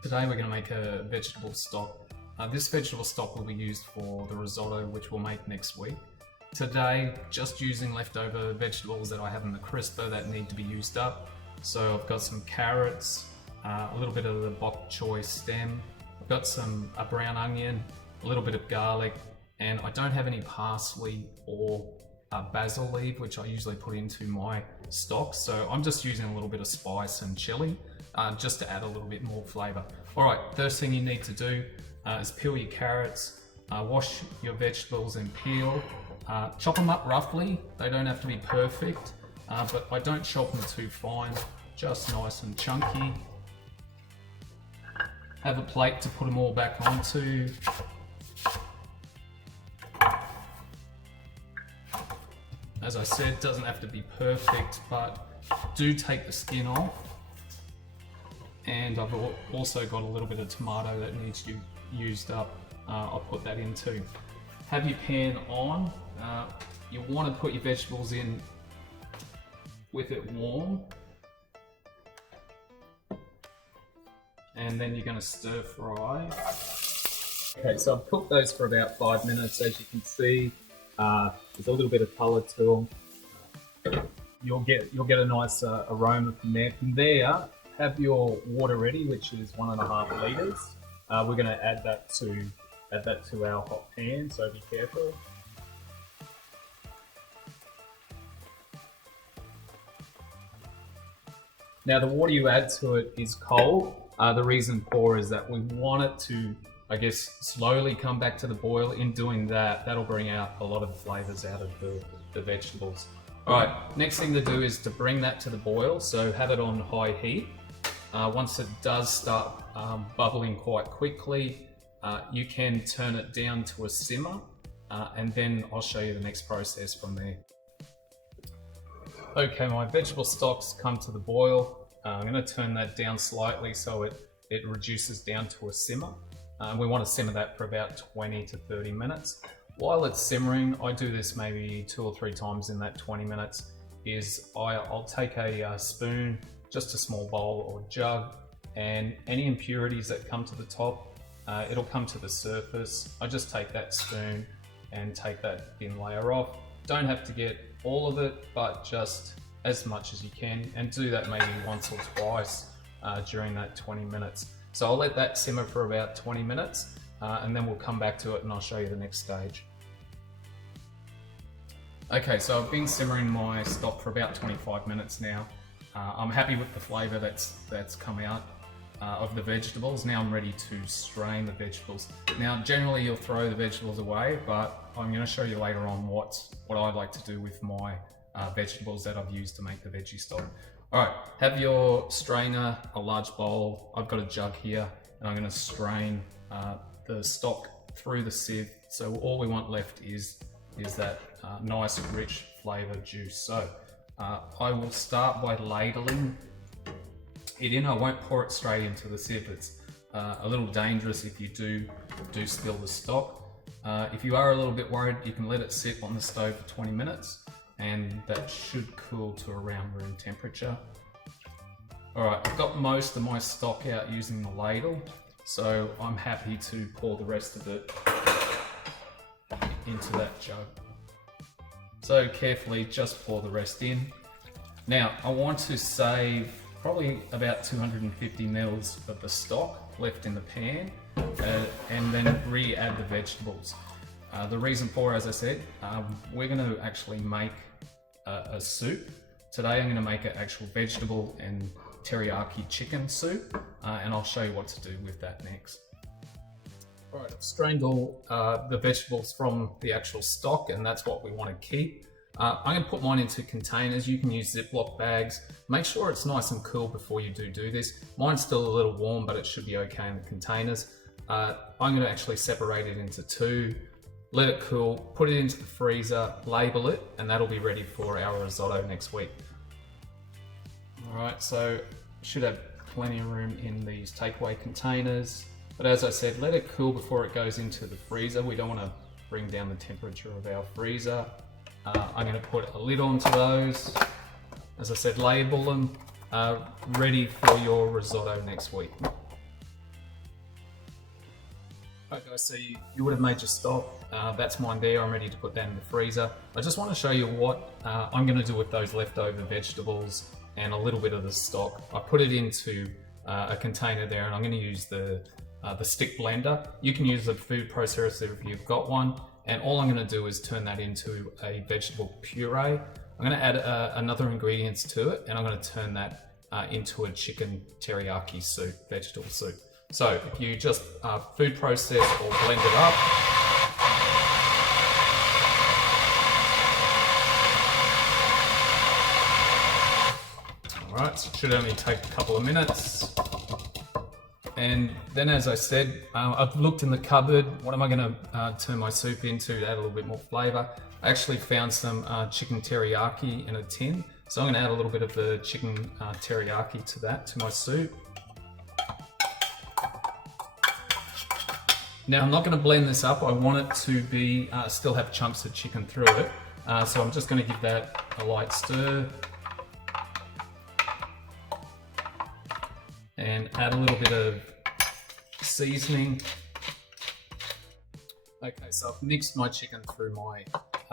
Today we're going to make a vegetable stock. This vegetable stock will be used for the risotto, which we'll make next week. Today, just using leftover vegetables that I have in the crisper that need to be used up. So I've got some carrots, a little bit of the bok choy stem, I've got a brown onion, a little bit of garlic, and I don't have any parsley or basil leaf, which I usually put into my stock. So I'm just using a little bit of spice and chili just to add a little bit more flavor. All right, first thing you need to do is peel your carrots, wash your vegetables and peel. Chop them up roughly, they don't have to be perfect, but I don't chop them too fine, just nice and chunky. Have a plate to put them all back onto. As I said, it doesn't have to be perfect, but do take the skin off. And I've also got a little bit of tomato that needs to be used up. I'll put that in too. Have your pan on. You want to put your vegetables in with it warm. And then you're going to stir fry. Okay, so I've cooked those for about 5 minutes. As you can see, there's a little bit of colour to them. You'll get a nice aroma from there. From there, have your water ready, which is 1.5 litres. We're going to add that to our hot pan, so be careful. Now the water you add to it is cold. The reason for is that we want it to, I guess, slowly come back to the boil. In doing that, that'll bring out a lot of the flavors out of the vegetables. All right, next thing to do is to bring that to the boil. So have it on high heat. Once it does start bubbling quite quickly, you can turn it down to a simmer, and then I'll show you the next process from there. Okay, my vegetable stock's come to the boil. I'm going to turn that down slightly so it reduces down to a simmer. We want to simmer that for about 20 to 30 minutes. While it's simmering, I do this maybe 2 or 3 times in that 20 minutes, I'll take a spoon, just a small bowl or jug, and any impurities that come to the top, it'll come to the surface. I just take that spoon and take that thin layer off. Don't have to get all of it, but just as much as you can, and do that maybe once or twice during that 20 minutes. So I'll let that simmer for about 20 minutes, and then we'll come back to it and I'll show you the next stage. Okay, so I've been simmering my stock for about 25 minutes now. I'm happy with the flavor that's come out of the vegetables. Now I'm ready to strain the vegetables. Now generally you'll throw the vegetables away, but I'm going to show you later on what I like to do with my vegetables that I've used to make the veggie stock. Alright, have your strainer, a large bowl. I've got a jug here, and I'm going to strain the stock through the sieve. So all we want left is that nice rich flavoured juice. So I will start by ladling it in. I won't pour it straight into the sieve. It's a little dangerous if you do spill the stock. If you are a little bit worried, you can let it sit on the stove for 20 minutes and that should cool to around room temperature. Alright, I've got most of my stock out using the ladle, so I'm happy to pour the rest of it into that jug. So carefully just pour the rest in. Now I want to save probably about 250 mils of the stock left in the pan, and then re-add the vegetables. The reason for, as I said, we're going to actually make a soup. Today I'm going to make an actual vegetable and teriyaki chicken soup, and I'll show you what to do with that next. Alright, I've strained all the vegetables from the actual stock, and that's what we want to keep. I'm going to put mine into containers. You can use Ziploc bags. Make sure it's nice and cool before you do this. Mine's still a little warm, but it should be okay in the containers. I'm going to actually separate it into 2, let it cool, put it into the freezer, label it, and that'll be ready for our risotto next week. Alright, so should have plenty of room in these takeaway containers. But as I said, let it cool before it goes into the freezer. We don't want to bring down the temperature of our freezer. I'm going to put a lid onto those. As I said, label them, ready for your risotto next week. Alright guys, so you would have made your stock. That's mine there. I'm ready to put that in the freezer. I just want to show you what I'm going to do with those leftover vegetables and a little bit of the stock. I put it into a container there, and I'm going to use the stick blender. You can use a food processor if you've got one, and all I'm going to do is turn that into a vegetable puree. I'm going to add another ingredients to it, and I'm going to turn that into a chicken teriyaki soup, vegetable soup. So if you just food process or blend it up, alright, so it should only take a couple of minutes. And then, as I said, I've looked in the cupboard, what am I going to turn my soup into to add a little bit more flavour? I actually found some chicken teriyaki in a tin, so I'm going to add a little bit of the chicken teriyaki to that, to my soup. Now I'm not going to blend this up, I want it to be still have chunks of chicken through it, so I'm just going to give that a light stir and add a little bit of seasoning. Okay, so I've mixed my chicken through my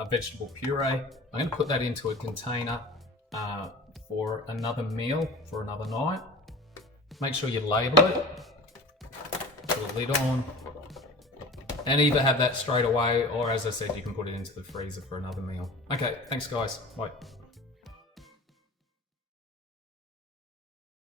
vegetable puree. I'm going to put that into a container for another meal, for another night. Make sure you label it, put a lid on, and either have that straight away, or as I said, you can put it into the freezer for another meal. Okay, thanks guys, bye.